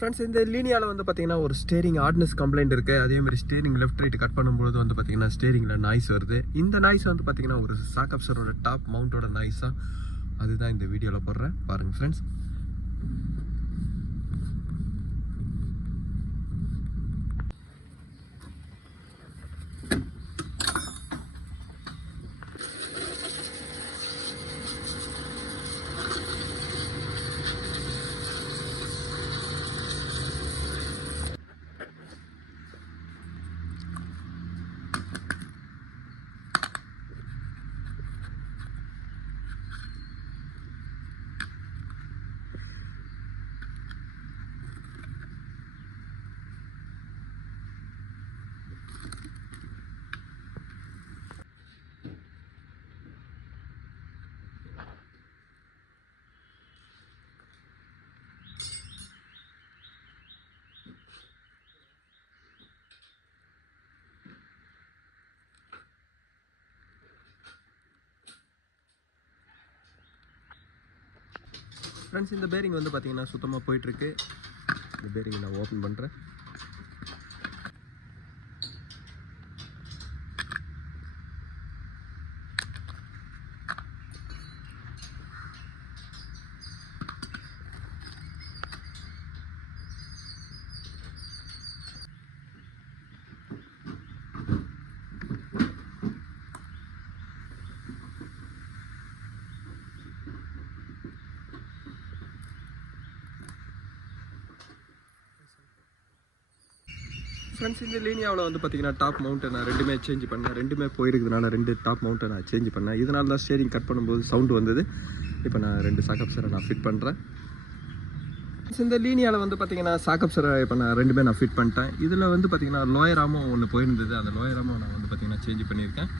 Friends, இந்த லீனியாவில் வந்து பார்த்தீங்கன்னா ஒரு ஸ்டேரிங் ஹார்ட்னஸ் கம்ப்ளைண்ட் இருக்குது. அதேமாதிரி ஸ்டேரிங் லெஃப்ட் ரைட் கட் பண்ணும்போது வந்து பார்த்தீங்கன்னா ஸ்டேரிங்கில் நாய்ஸ் வருது. இந்த நாய்ஸ் வந்து பார்த்தீங்கன்னா ஒரு சாக்கப்சரோட டாப் மவுண்டோட நாய்ஸாக, அதுதான் இந்த வீடியோவில் போடுறேன் பாருங்கள் ஃப்ரெண்ட்ஸ். ஃப்ரெண்ட்ஸ், இந்த பேரிங் வந்து பார்த்தீங்கன்னா சுத்தமாக போயிட்டுருக்கு. இந்த பேரிங் நான் ஓப்பன் பண்ணுறேன். ஃப்ரெண்ட்ஸ், இந்த லீனியாவில் வந்து பார்த்தீங்கன்னா டாப் மவுண்ட்டை நான் ரெண்டுமே சேஞ்ச் பண்ணேன். ரெண்டுமே போயிருக்கிறதுனால 2 டாப் மவுண்ட்டை நான் சேஞ்ச் பண்ணேன். இதனால தான் ஸ்டேரிங் கட் பண்ணும்போது சவுண்டு வந்தது. இப்போ நான் 2 சாக்கப்சரை நான் ஃபிட் பண்ணுறேன். இந்த லீனியாவில் வந்து பார்த்தீங்கன்னா சாக்கப்சரை இப்போ நான் 2மே நான் ஃபிட் பண்ணிட்டேன். இதில் வந்து பார்த்தீங்கன்னா லோயராமும் ஒன்று போயிருந்தது. அந்த லோயராமும் நான் வந்து பார்த்தீங்கன்னா சேஞ்ச் பண்ணியிருக்கேன்.